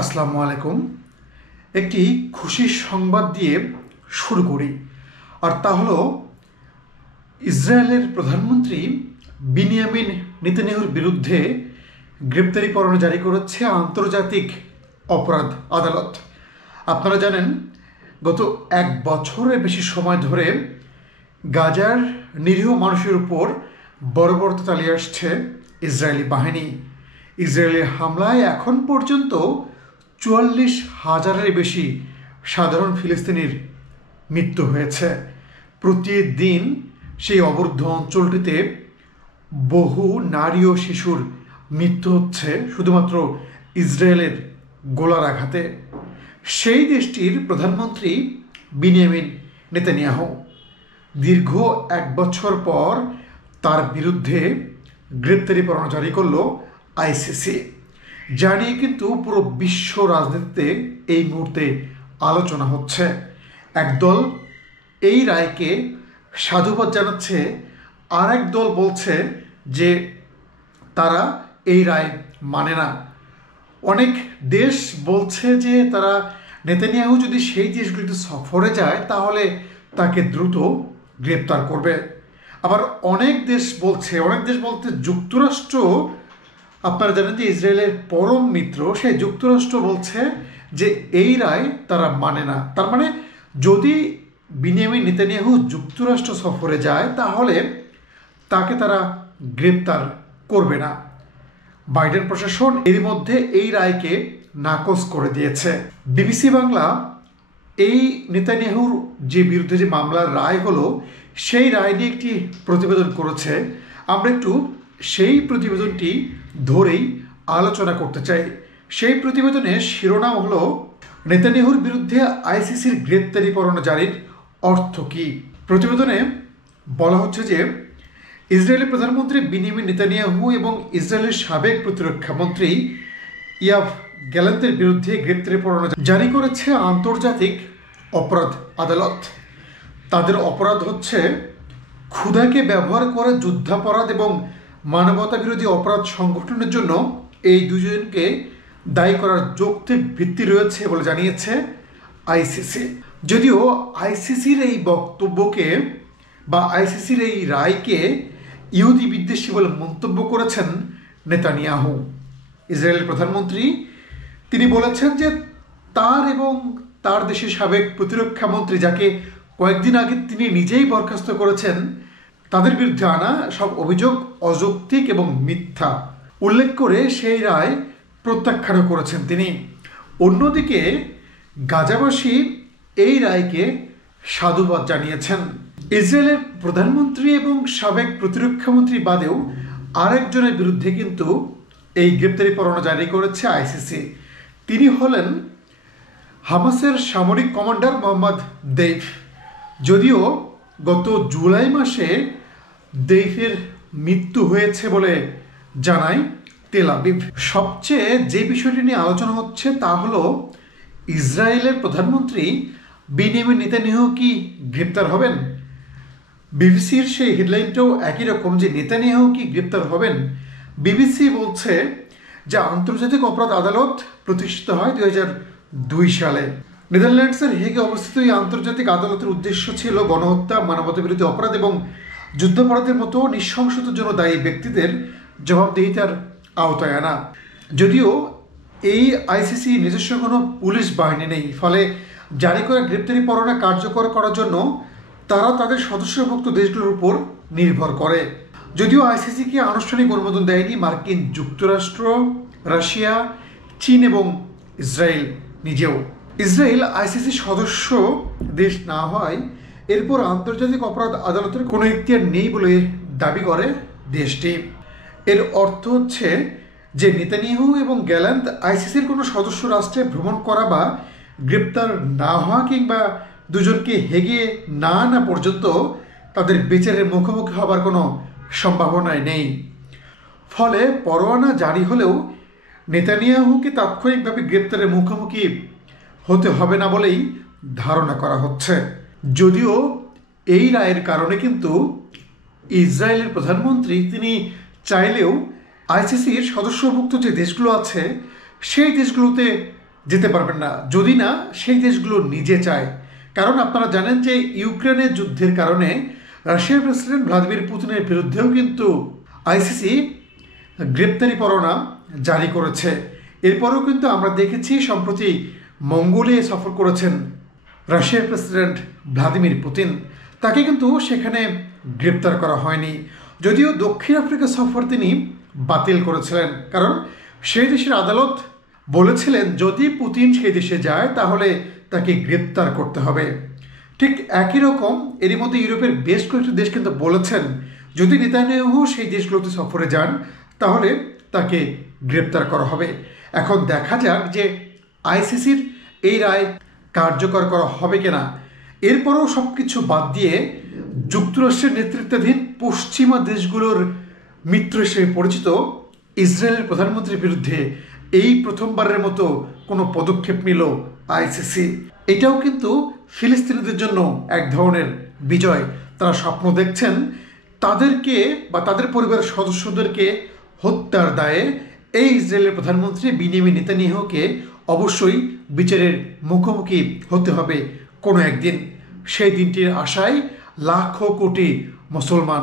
আসসালামু আলাইকুম। একটি খুশির সংবাদ দিয়ে শুরু করি, আর তা হলো ইসরায়েলের প্রধানমন্ত্রী বিনিয়ামিন নেতানিয়াহুর বিরুদ্ধে গ্রেপ্তারি পরোয়ানা জারি করেছে আন্তর্জাতিক অপরাধ আদালত। আপনারা জানেন, গত এক বছরের বেশি সময় ধরে গাজার নিরীহ মানুষের উপর বর্বরতা চালিয়ে আসছে ইসরায়েলি বাহিনী। ইসরায়েলের হামলায় এখন পর্যন্ত ৪৪,০০০-এর বেশি সাধারণ ফিলিস্তিনির মৃত্যু হয়েছে। প্রতিদিন সেই অবরুদ্ধ অঞ্চলটিতে বহু নারী ও শিশুর মৃত্যু হচ্ছে শুধুমাত্র ইসরায়েলের গোলার আঘাতে। সেই দেশটির প্রধানমন্ত্রী বিনিয়ামিন নেতানিয়াহু দীর্ঘ এক বছর পর তার বিরুদ্ধে গ্রেপ্তারি পরোয়ানা জারি করল আইসিসি। যা নিয়ে কিন্তু পুরো বিশ্ব রাজনীতিতে এই মুহূর্তে আলোচনা হচ্ছে। একদল এই রায়কে সাধুবাদ জানাচ্ছে, আর এক দল বলছে যে তারা এই রায় মানে না। অনেক দেশ বলছে যে তারা নেতানিয়াহু যদি সেই দেশগুলিতে সফরে যায় তাহলে তাকে দ্রুত গ্রেপ্তার করবে। আবার অনেক দেশ বলতে যুক্তরাষ্ট্র, আপনারা জানেন যে ইসরায়েলের পরম মিত্র, সেই যুক্তরাষ্ট্র বলছে যে এই রায় তারা মানে না। তার মানে যদি বিনিয়ামিন নেতানিয়াহু যুক্তরাষ্ট্র সফরে যায় তাহলে তাকে তারা গ্রেপ্তার করবে না। বাইডেন প্রশাসন এর মধ্যে এই রায়কে নাকচ করে দিয়েছে। বিবিসি বাংলা এই নেতানিয়াহুর যে বিরুদ্ধে যে মামলার রায় হলো সেই রায় নিয়ে একটি প্রতিবেদন করেছে। আমরা একটু সেই প্রতিবেদনটি ধরেই আলোচনা করতে চাই। সেই প্রতিবেদনের শিরোনাম হলো নেতানিয়াহুর বিরুদ্ধে আইসিসির গ্রেপ্তারি পরোয়ানা জারির অর্থ কী। প্রতিবেদনে বলা হচ্ছে যে ইসরায়েলের প্রধানমন্ত্রী বিনিয়ামিন নেতানিয়াহু এবং ইসরায়েলের সাবেক প্রতিরক্ষা মন্ত্রী ইয়াভ গ্যালান্তের বিরুদ্ধে গ্রেপ্তারি পরোয়ানা জারি করেছে আন্তর্জাতিক অপরাধ আদালত। তাদের অপরাধ হচ্ছে ক্ষুধাকে ব্যবহার করে যুদ্ধাপরাধ এবং মানবতা বিরোধী অপরাধ সংগঠনের জন্য এই দুজনকে দায়ী করার যৌক্তিক ভিত্তি রয়েছে বলে জানিয়েছে আইসিসি। যদিও আইসিসির এই বক্তব্যকে বা আইসিসির এই রায়কে ইহুদি বিদ্বেষী বলে মন্তব্য করেছেন নেতানিয়াহু। ইসরায়েলের প্রধানমন্ত্রী তিনি বলেছেন যে তার এবং তার দেশের সাবেক প্রতিরক্ষা মন্ত্রী, যাকে কয়েকদিন আগে তিনি নিজেই বরখাস্ত করেছেন, তাদের বিরুদ্ধে আনা সব অভিযোগ অযৌক্তিক এবং মিথ্যা উল্লেখ করে সেই রায় প্রত্যাখ্যান করেছেন তিনি। অন্যদিকে গাজাবাসী এই রায়কে সাধুবাদ জানিয়েছেন। ইসরায়েলের প্রধানমন্ত্রী এবং সাবেক প্রতিরক্ষা মন্ত্রী বাদেও আরেকজনের বিরুদ্ধে কিন্তু এই গ্রেপ্তারি পরোয়ানা জারি করেছে আইসিসি। তিনি হলেন হামাসের সামরিক কমান্ডার মোহাম্মদ দেইফ। যদিও গত জুলাই মাসে দেইফের মৃত্যু হয়েছে বলে জানায় তেল আবিব। সবচেয়ে যে বিষয়টি নিয়ে আলোচনা হচ্ছে তা হলো ইসরায়েলের প্রধানমন্ত্রী বিনিয়ামিন নেতানিয়াহু কি গ্রেপ্তার হবেন। বিবিসির সেই হেডলাইনটাও একই রকম, যে নেতানিয়াহু কি গ্রেপ্তার হবেন। বিবিসি বলছে যে আন্তর্জাতিক অপরাধ আদালত প্রতিষ্ঠিত হয় 2002 সালে। নেদারল্যান্ডসের হেগে অবস্থিত এই আন্তর্জাতিক আদালতের উদ্দেশ্য ছিল গণহত্যা, মানবতা বিরোধী অপরাধ এবং যুদ্ধাপরাধের মতো নৃশংসতার জন্য দায়ী ব্যক্তিদের জবাবদিহিতার আওতায় আনা। যদিও এই আইসিসি নিজস্ব কোনো পুলিশ বাহিনী নেই, ফলে জারি করা গ্রেপ্তারি পরোয়ানা কার্যকর করার জন্য তারা তাদের সদস্যভুক্ত দেশগুলোর উপর নির্ভর করে। যদিও আইসিসিকে আনুষ্ঠানিক অনুমোদন দেয়নি মার্কিন যুক্তরাষ্ট্র, রাশিয়া, চীন এবং ইসরায়েল নিজেও। ইসরায়েল আইসিসি সদস্য দেশ না হয় এরপর আন্তর্জাতিক অপরাধ আদালতের কোনো এখতিয়ার নেই বলে দাবি করে দেশটি। এর অর্থ হচ্ছে যে নেতানিয়াহু এবং গ্যালান্ত আইসিসির কোনো সদস্য রাষ্ট্রে ভ্রমণ করা বা গ্রেপ্তার না হওয়া কিংবা দুজনকে হেগে না আনা পর্যন্ত তাদের বিচারের মুখোমুখি হবার কোনো সম্ভাবনাই নেই। ফলে পরোয়ানা জারি হলেও নেতানিয়াহুকে তাৎক্ষণিকভাবে গ্রেপ্তারের মুখোমুখি হতে হবে না বলেই ধারণা করা হচ্ছে। যদিও এই রায়ের কারণে কিন্তু ইসরায়েলের প্রধানমন্ত্রী তিনি চাইলেও আইসিসির সদস্যভুক্ত যে দেশগুলো আছে সেই দেশগুলোতে যেতে পারবেন না, যদি না সেই দেশগুলো নিজে চায়। কারণ আপনারা জানেন যে ইউক্রেনের যুদ্ধের কারণে রাশিয়ার প্রেসিডেন্ট ভ্লাদিমির পুতিনের বিরুদ্ধেও কিন্তু আইসিসি গ্রেপ্তারি পরোয়ানা জারি করেছে। এরপরেও কিন্তু আমরা দেখেছি সম্প্রতি মঙ্গোলিয়া সফর করেছেন রাশিয়ার প্রেসিডেন্ট ভ্লাদিমির পুতিন, তাকে কিন্তু সেখানে গ্রেপ্তার করা হয়নি। যদিও দক্ষিণ আফ্রিকা সফর তিনি বাতিল করেছিলেন, কারণ সেই দেশের আদালত বলেছিলেন যদি পুতিন সেই দেশে যায় তাহলে তাকে গ্রেপ্তার করতে হবে। ঠিক একই রকম এরই মধ্যে ইউরোপের বেশ কয়েকটি দেশ কিন্তু বলেছেন যদি নেতানিয়াহু সেই দেশগুলোতে সফরে যান তাহলে তাকে গ্রেপ্তার করা হবে। এখন দেখা যাক যে আইসিসির এই রায় কার্যকর করা হবে কিনা। এরপরও সব কিছু বাদ দিয়ে যুক্তরাষ্ট্রের নেতৃত্বাধীন পশ্চিমা দেশগুলোর মিত্র হিসেবে পরিচিত ইসরায়েলের প্রধানমন্ত্রীর বিরুদ্ধে এই প্রথমবারের মতো কোনো পদক্ষেপ নিল আইসিসি। এটাও কিন্তু ফিলিস্তিনিদের জন্য এক ধরনের বিজয়। তারা স্বপ্ন দেখছেন তাদেরকে বা তাদের পরিবারের সদস্যদেরকে হত্যার দায়ে এই ইসরায়েলের প্রধানমন্ত্রী বিনিয়ামিন নেতানিয়াহুকে অবশ্যই বিচারের মুখোমুখি হতে হবে কোনো একদিন। সেই দিনটির আশায় লাখো কোটি মুসলমান।